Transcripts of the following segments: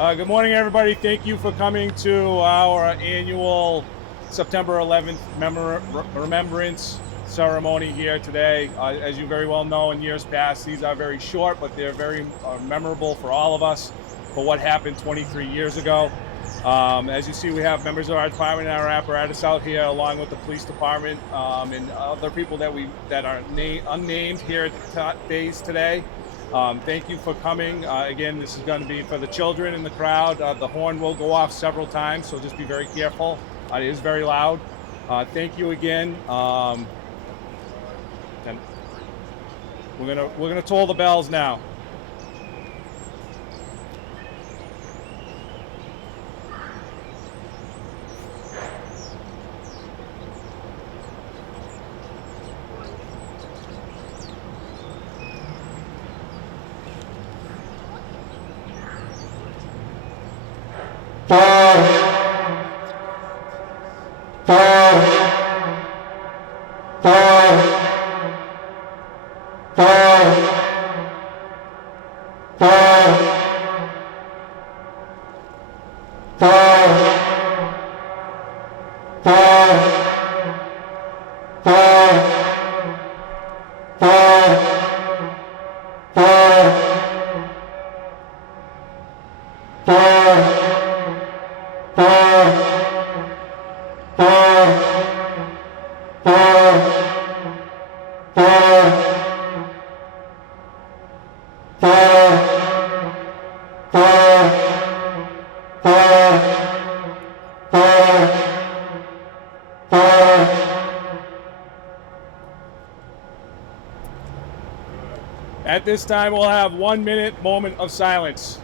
Good morning, everybody. Thank you for coming to our annual September 11th remembrance ceremony here today. As you very well know, in years past, these are very short, but they're very memorable for all of us for what happened 23 years ago. As you see, we have members of our department and our apparatus out here, along with the police department and other people that are unnamed here at the base today. Thank you for coming. Again, this is going to be for the children in the crowd. The horn will go off several times, so just be very careful. It is very loud. Thank you again. And we're gonna toll the bells now. At this time, we'll have 1 minute moment of silence.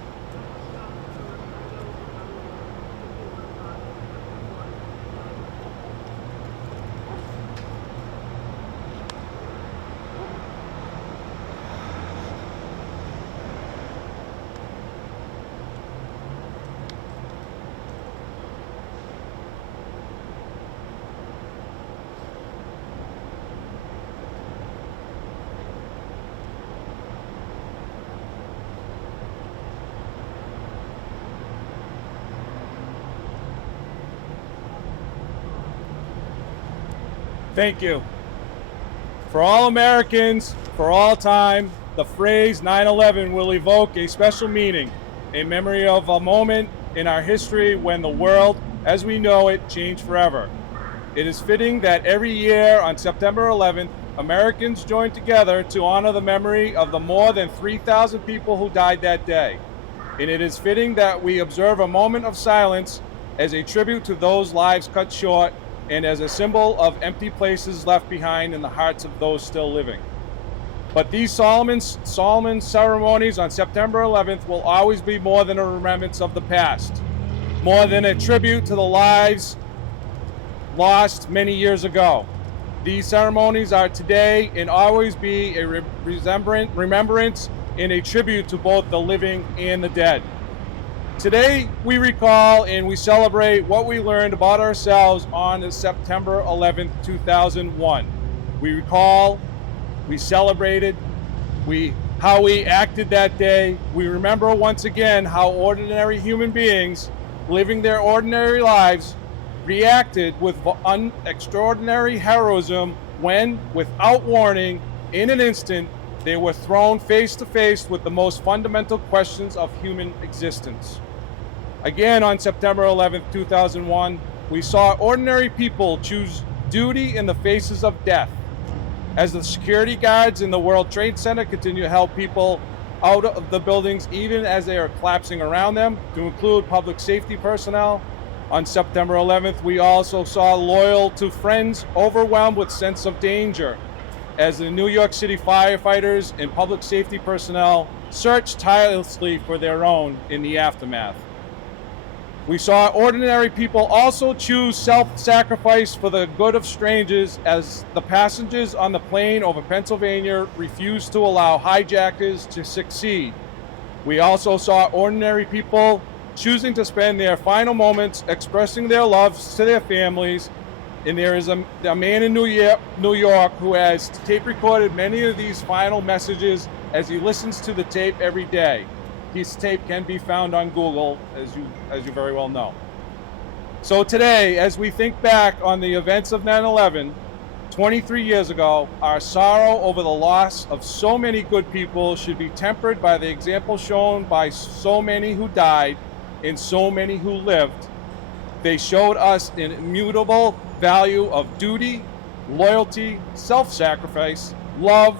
Thank you. For all Americans, for all time, the phrase 9/11 will evoke a special meaning, a memory of a moment in our history when the world, as we know it, changed forever. It is fitting that every year on September 11th, Americans join together to honor the memory of the more than 3,000 people who died that day. And it is fitting that we observe a moment of silence as a tribute to those lives cut short and as a symbol of empty places left behind in the hearts of those still living. But these solemn ceremonies on September 11th will always be more than a remembrance of the past, more than a tribute to the lives lost many years ago. These ceremonies are today and always be a remembrance and a tribute to both the living and the dead. Today, we recall and we celebrate what we learned about ourselves on September 11th, 2001. We recall, we celebrated, how we acted that day. We remember once again how ordinary human beings living their ordinary lives reacted with extraordinary heroism when, without warning, in an instant, they were thrown face to face with the most fundamental questions of human existence. Again, on September 11th, 2001, we saw ordinary people choose duty in the faces of death. As the security guards in the World Trade Center continue to help people out of the buildings even as they are collapsing around them, to include public safety personnel. On September 11th, we also saw loyal to friends overwhelmed with sense of danger as the New York City firefighters and public safety personnel searched tirelessly for their own in the aftermath. We saw ordinary people also choose self-sacrifice for the good of strangers as the passengers on the plane over Pennsylvania refused to allow hijackers to succeed. We also saw ordinary people choosing to spend their final moments expressing their loves to their families. And there is a man in New York who has tape recorded many of these final messages as he listens to the tape every day. piece of tape can be found on Google, as you very well know. So today, as we think back on the events of 9/11, 23 years ago, our sorrow over the loss of so many good people should be tempered by the example shown by so many who died and so many who lived. They showed us an immutable value of duty, loyalty, self-sacrifice, love,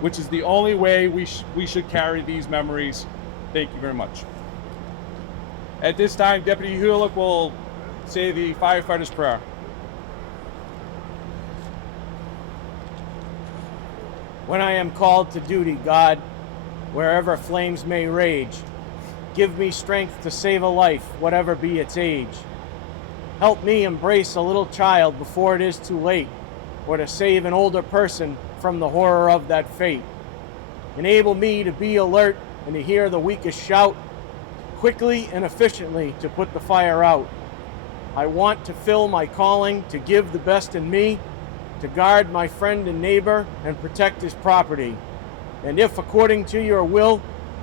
which is the only way we should carry these memories. Thank you very much. At this time, Deputy Hulick will say the firefighter's prayer. When I am called to duty, God, wherever flames may rage, give me strength to save a life, whatever be its age. Help me embrace a little child before it is too late, or to save an older person from the horror of that fate. Enable me to be alert and to hear the weakest shout, quickly and efficiently to put the fire out. I want to fill my calling to give the best in me, to guard my friend and neighbor and protect his property. And if according to your will,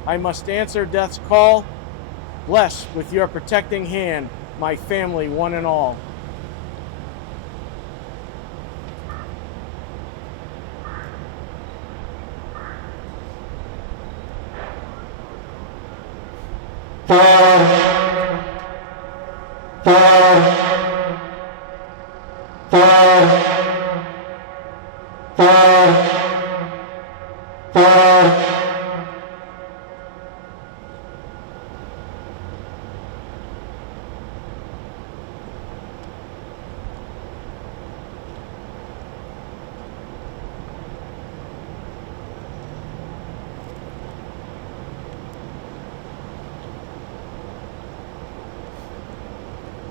I must answer death's call, bless with your protecting hand my family one and all.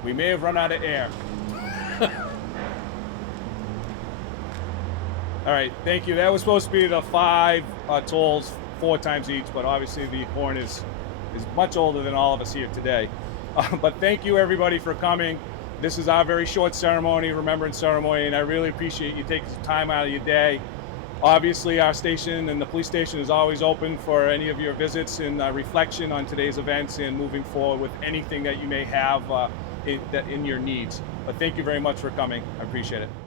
We may have run out of air. All right, thank you. That was supposed to be the 5 tolls, 4 times each, but obviously the horn is much older than all of us here today. But thank you everybody for coming. This is our very short ceremony, remembrance ceremony, and I really appreciate you taking some time out of your day. Obviously, our station and the police station is always open for any of your visits and reflection on today's events and moving forward with anything that you may have in your needs. But thank you very much for coming. I appreciate it.